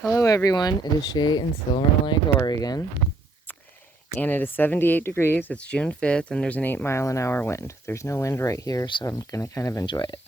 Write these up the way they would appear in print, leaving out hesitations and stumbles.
Hello everyone, it is Shay in Silver Lake, Oregon, and it is 78 degrees, it's June 5th, and there's an 8-mile-an-hour wind. There's no wind right here, so I'm going to kind of enjoy it.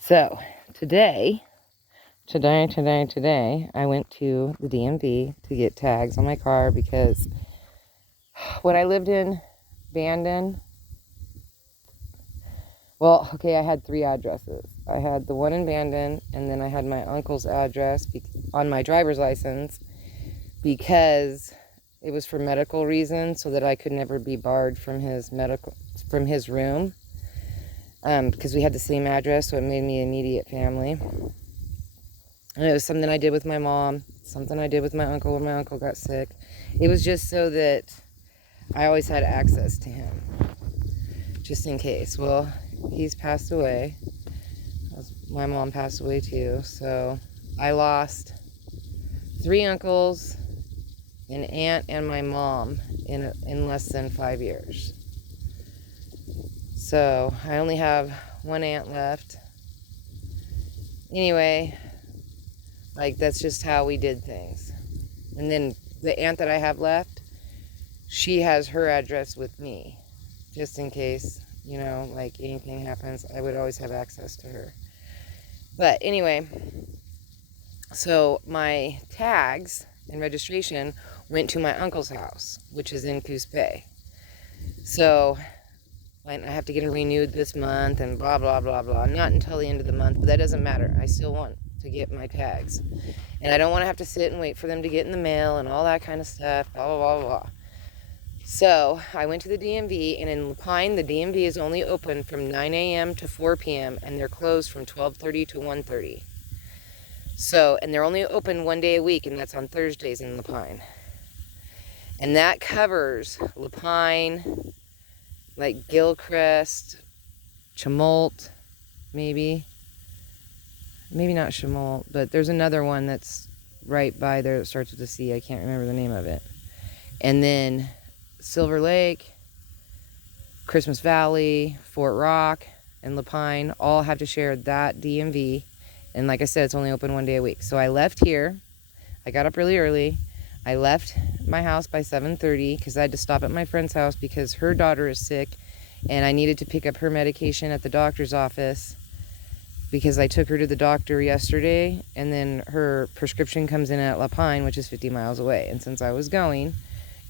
So, today, I went to the DMV to get tags on my car because when I lived in Bandon, well, okay, I had 3 addresses. I had the one in Bandon, and then I had my uncle's address on my driver's license because it was for medical reasons, so that I could never be barred from his room, because we had the same address, so it made me immediate family. And it was something I did with my mom, something I did with my uncle when my uncle got sick. It was just so that I always had access to him, just in case. Well, he's passed away. My mom passed away too, so I lost 3 uncles, an aunt, and my mom in less than 5 years. So I only have 1 aunt left. Anyway, that's just how we did things. And then the aunt that I have left, she has her address with me, just in case, anything happens. I would always have access to her. But anyway, so my tags and registration went to my uncle's house, which is in Coos Bay. So I have to get it renewed this month and blah, blah, blah, blah. Not until the end of the month, but that doesn't matter. I still want to get my tags. And I don't want to have to sit and wait for them to get in the mail and all that kind of stuff, blah, blah, blah, blah. So I went to the DMV, and in Lapine, the DMV is only open from 9 a.m. to 4 p.m., and they're closed from 12:30 to 1:30. So, and they're only open 1 day a week, and that's on Thursdays in Lapine. And that covers Lapine, Gilchrist, Chemult, maybe not Chemult, but there's another one that's right by there that starts with a C. I can't remember the name of it. And then Silver Lake, Christmas Valley, Fort Rock, and Lapine all have to share that DMV. And like I said, it's only open 1 day a week. So I left here. I got up really early. I left my house by 7:30 because I had to stop at my friend's house because her daughter is sick, and I needed to pick up her medication at the doctor's office because I took her to the doctor yesterday, and then her prescription comes in at Lapine, which is 50 miles away. And since I was going,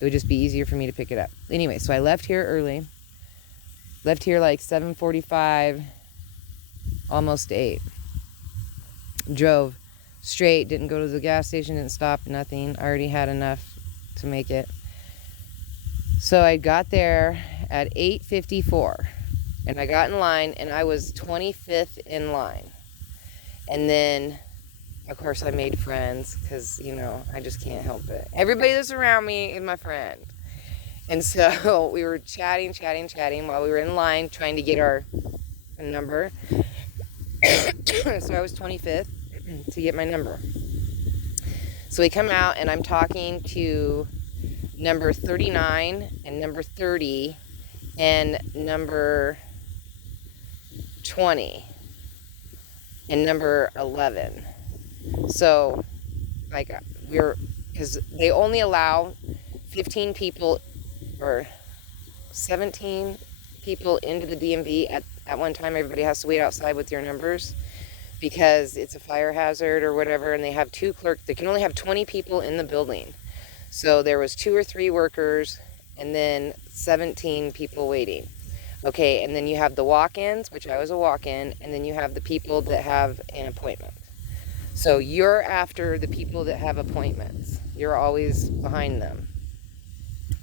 it would just be easier for me to pick it up. Anyway, so I left here early. Left here 7:45, almost 8. Drove straight, didn't go to the gas station, didn't stop, nothing. I already had enough to make it. So I got there at 8:54, and I got in line, and I was 25th in line. And then, of course, I made friends because, I just can't help it. Everybody that's around me is my friend. And so we were chatting while we were in line trying to get our number. So I was 25th to get my number. So we come out, and I'm talking to number 39 and number 30 and number 20 and number 11. So because they only allow 15 people or 17 people into the DMV at one time. Everybody has to wait outside with their numbers because it's a fire hazard or whatever, and they have 2 clerks. They can only have 20 people in the building. So there was 2 or 3 workers and then 17 people waiting. Okay, and then you have the walk-ins, which I was a walk-in, and then you have the people that have an appointment. So you're after the people that have appointments. You're always behind them.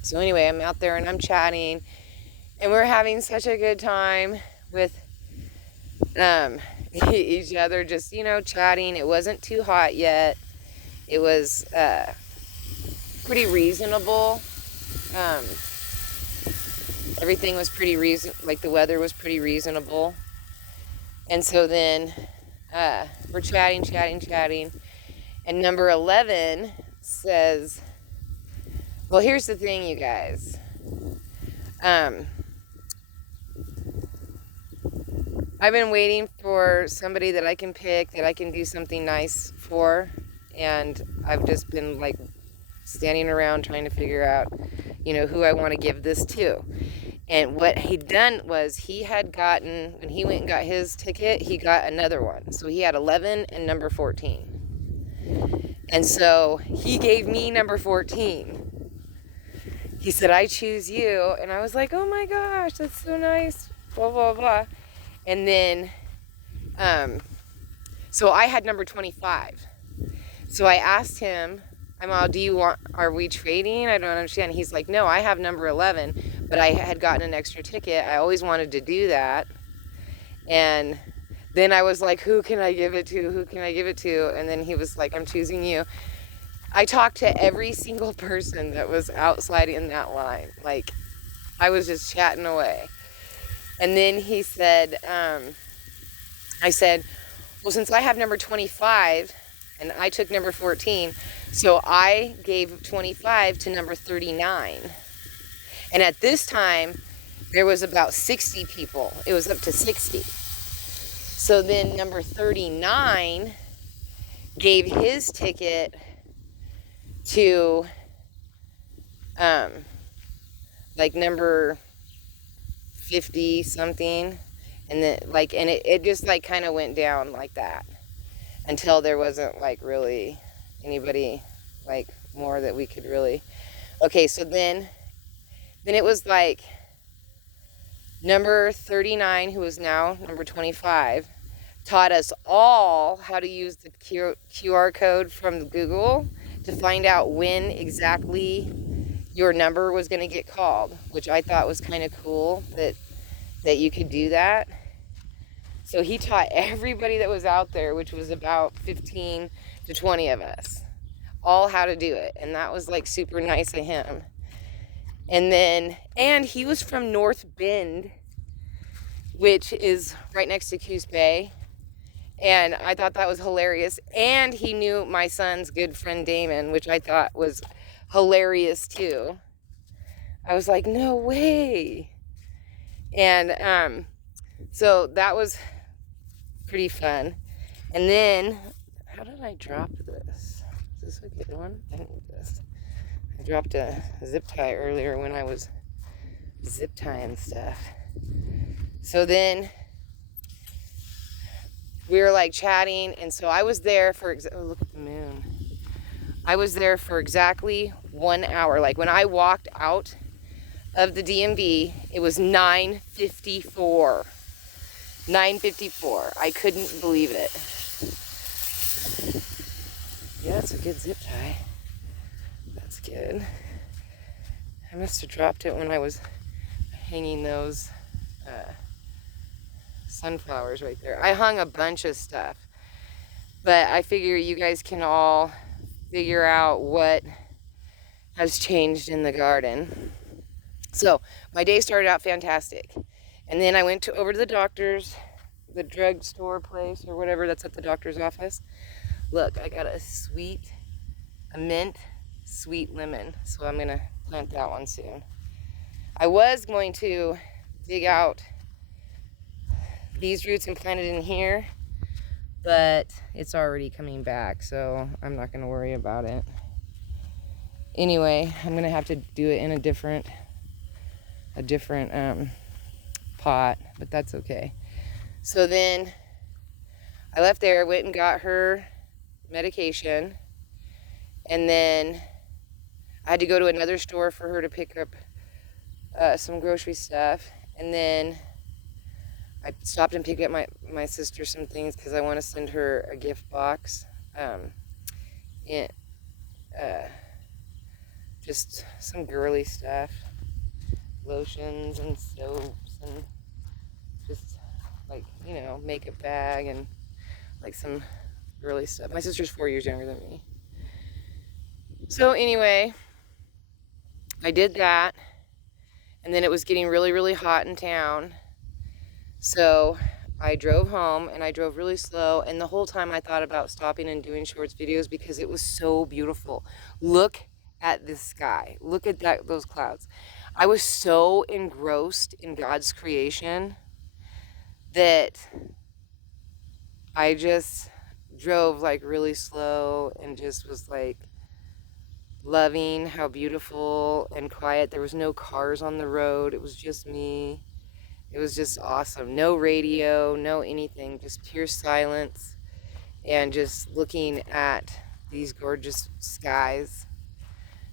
So anyway, I'm out there and I'm chatting, and we're having such a good time with each other, just, chatting. It wasn't too hot yet. It was pretty reasonable. Everything was pretty the weather was pretty reasonable. And so then we're chatting. And number 11 says, well, here's the thing, you guys. I've been waiting for somebody that I can pick, that I can do something nice for and I've just been like standing around trying to figure out, you know, who I want to give this to. And what he'd done was he had gotten, when he went and got his ticket, he got another one. So he had 11 and number 14. And so he gave me number 14. He said, I choose you. And I was like, oh my gosh, that's so nice, blah, blah, blah. And then, so I had number 25. So I asked him, I'm all, are we trading? I don't understand. He's like, no, I have number 11, but I had gotten an extra ticket. I always wanted to do that. And then I was like, who can I give it to? Who can I give it to? And then he was like, I'm choosing you. I talked to every single person that was outside in that line. Like, I was just chatting away. And then he said, I said, well, since I have number 25 and I took number 14, so I gave 25 to number 39. And at this time, there was about 60 people. It was up to 60. So then number 39 gave his ticket to like number 50 something, and then like, and it just like kind of went down like that until there wasn't like really anybody like more that we could really. Okay, so then it was like number 39, who is now number 25, taught us all how to use the QR code from Google to find out when exactly your number was going to get called, which I thought was kind of cool that you could do that. So he taught everybody that was out there, which was about 15 to 20 of us, all how to do it. And that was like super nice of him. And he was from North Bend, which is right next to Coos Bay. And I thought that was hilarious. And he knew my son's good friend Damon, which I thought was hilarious too. I was like, no way. And so that was pretty fun. And then, how did I drop this? Is this a good one? I don't need this. I dropped a zip tie earlier when I was zip tying stuff. So then we were like chatting, and so I was there for, oh, look at the moon. I was there for exactly 1 hour. Like when I walked out of the DMV, it was 9:54. 9:54. I couldn't believe it. Yeah, it's a good zip tie. That's good. I must have dropped it when I was hanging those sunflowers right there. I hung a bunch of stuff, but I figure you guys can all figure out what has changed in the garden. So my day started out fantastic, and then I went over to the doctor's, the drugstore place or whatever that's at the doctor's office. Look, I got a mint sweet lemon, so I'm gonna plant that one soon. I was going to dig out these roots and plant it in here, but it's already coming back, so I'm not gonna worry about it. Anyway, I'm gonna have to do it in a different pot, but that's okay. So then I left there, went and got her medication, and then I had to go to another store for her to pick up some grocery stuff, and then I stopped and picked up my sister some things because I want to send her a gift box. Just some girly stuff, lotions and soaps and just like, you know, makeup bag and like some girly stuff. My sister's 4 years younger than me. So anyway, I did that, and then it was getting really, really hot in town. So I drove home, and I drove really slow, and the whole time I thought about stopping and doing shorts videos because it was so beautiful. Look at this sky. Look at those clouds. I was so engrossed in God's creation that I just drove like really slow and just was like loving how beautiful and quiet. There was no cars on the road. It was just me. It was just awesome. No radio, no anything, just pure silence and just looking at these gorgeous skies.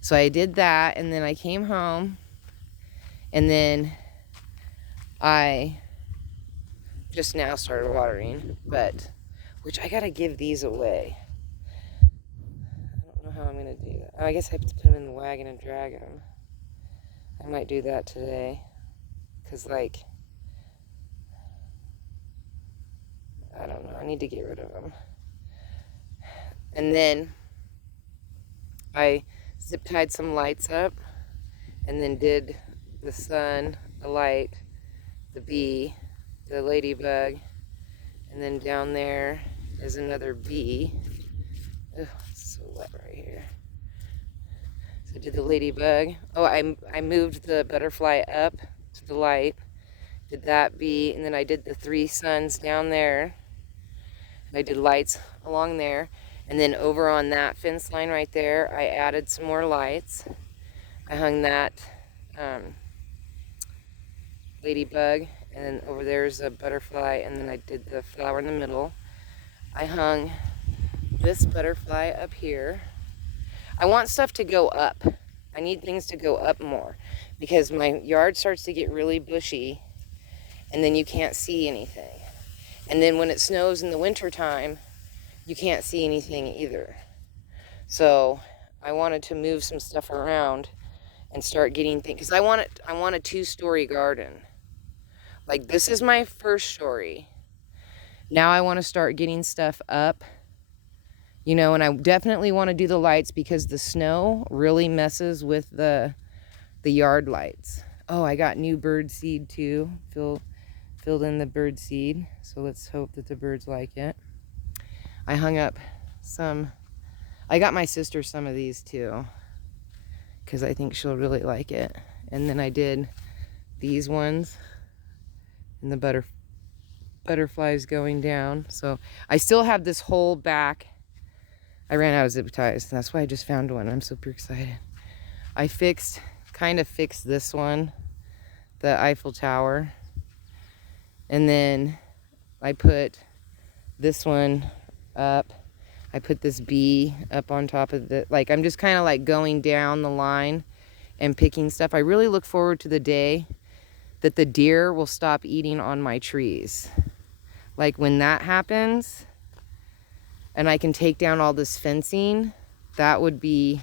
So I did that, and then I came home, and then I just now started watering, but which I gotta give these away. I don't know how I'm gonna do that. Oh, I guess I have to put them in the wagon and drag them. I might do that today, because like, I don't know, I need to get rid of them. And then I zip tied some lights up, and then did the sun, the light, the bee, the ladybug, and then down there is another bee. Oh, it's so wet right here. So I did the ladybug. Oh, I moved the butterfly up to the light, did that bee, and then I did the 3 suns down there. I did lights along there, and then over on that fence line right there, I added some more lights. I hung that ladybug, and then over there's a butterfly, and then I did the flower in the middle. I hung this butterfly up here. I want stuff to go up. I need things to go up more because my yard starts to get really bushy, and then you can't see anything. And then when it snows in the winter time, you can't see anything either. So I wanted to move some stuff around and start getting things, because I want a 2-story garden. Like, this is my first story. Now I want to start getting stuff up, you know, and I definitely want to do the lights because the snow really messes with the yard lights. Oh, I got new bird seed too. Filled in the bird seed. So let's hope that the birds like it. I hung up some, I got my sister some of these too, because I think she'll really like it. And then I did these ones, and the butterflies going down. So I still have this whole back. I ran out of zip ties. That's why I just found one. I'm super excited. I kind of fixed this one, the Eiffel Tower. And then I put this one up. I put this bee up on top of the, like, I'm just kind of like going down the line and picking stuff. I really look forward to the day that the deer will stop eating on my trees. Like, when that happens and I can take down all this fencing, that would be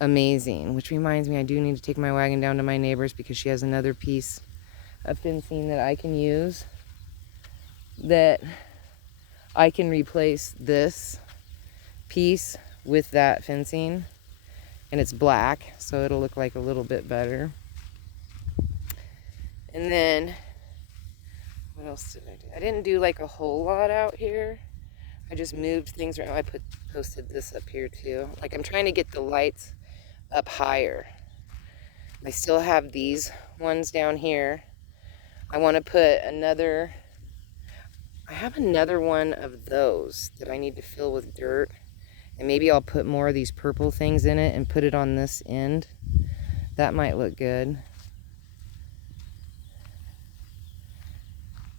amazing. Which reminds me, I do need to take my wagon down to my neighbor's because she has another piece of fencing that I can use, that I can replace this piece with that fencing, and it's black, so it'll look like a little bit better. And then what else did I do? I didn't do like a whole lot out here. I just moved things around. I posted this up here too. Like, I'm trying to get the lights up higher. I still have these ones down here. I want to put another, I have another one of those that I need to fill with dirt. And maybe I'll put more of these purple things in it and put it on this end. That might look good.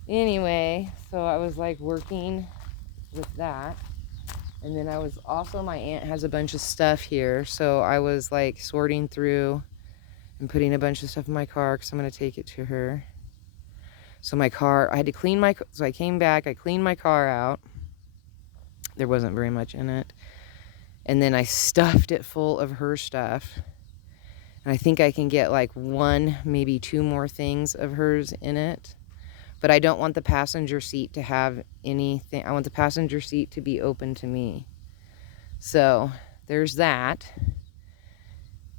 Anyway, so I was like working with that. And then I was also, my aunt has a bunch of stuff here. So I was like sorting through and putting a bunch of stuff in my car because I'm going to take it to her. So my car, I had to clean so I came back, I cleaned my car out. There wasn't very much in it. And then I stuffed it full of her stuff. And I think I can get like 1, maybe 2 more things of hers in it. But I don't want the passenger seat to have anything. I want the passenger seat to be open to me. So there's that.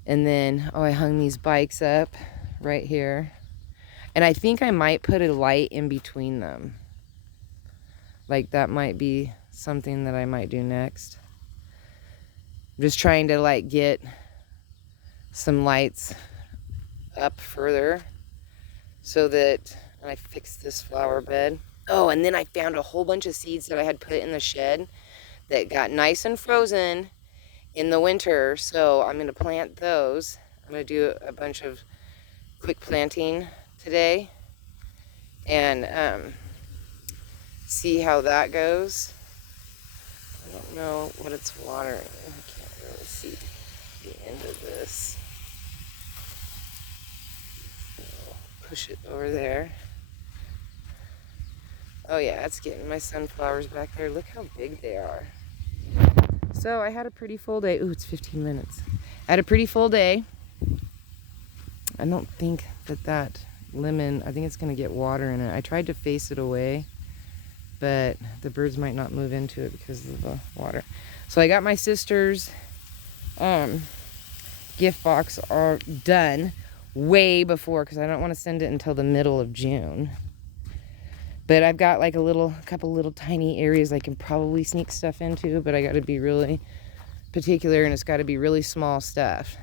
And then, oh, I hung these bikes up right here. And I think I might put a light in between them. Like, that might be something that I might do next. I'm just trying to like get some lights up further so that, and I fixed this flower bed Oh, and then I found a whole bunch of seeds that I had put in the shed that got nice and frozen in the winter. So I'm going to plant those. I'm going to do a bunch of quick planting today and see how that goes. I don't know what it's watering. I can't really see the end of this. I'll push it over there. Oh yeah, it's getting my sunflowers back there. Look how big they are. So I had a pretty full day. Ooh, it's 15 minutes. I had a pretty full day. I don't think that lemon, I think it's going to get water in it. I tried to face it away, but the birds might not move into it because of the water. So I got my sister's gift box all done way before, because I don't want to send it until the middle of June. But I've got like a couple little tiny areas I can probably sneak stuff into, but I got to be really particular, and it's got to be really small stuff.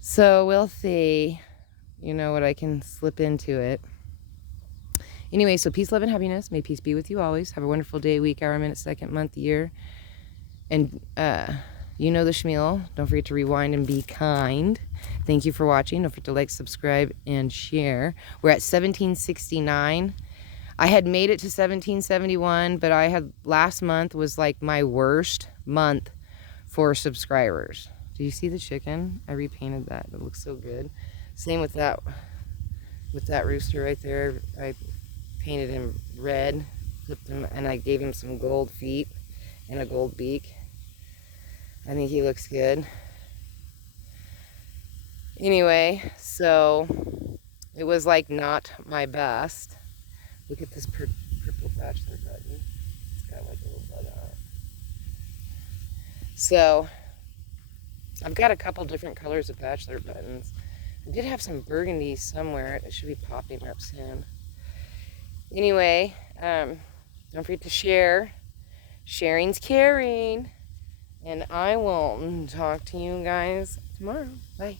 So we'll see, you know, what I can slip into it. Anyway, so peace, love, and happiness. May peace be with you always. Have a wonderful day, week, hour, minute, second, month, year. And you know the schmeal. Don't forget to rewind and be kind. Thank you for watching. Don't forget to like, subscribe, and share. We're at 1769. I had made it to 1771, but last month was like my worst month for subscribers. Do you see the chicken? I repainted that. It looks so good. Same with that rooster right there. I painted him red, flipped him, and I gave him some gold feet and a gold beak. I think he looks good. Anyway, so it was like not my best. Look at this purple bachelor button. It's got like a little bud on it. So I've got a couple different colors of bachelor buttons. I did have some burgundy somewhere. It should be popping up soon. Anyway, don't forget to share. Sharing's caring. And I will talk to you guys tomorrow. Bye.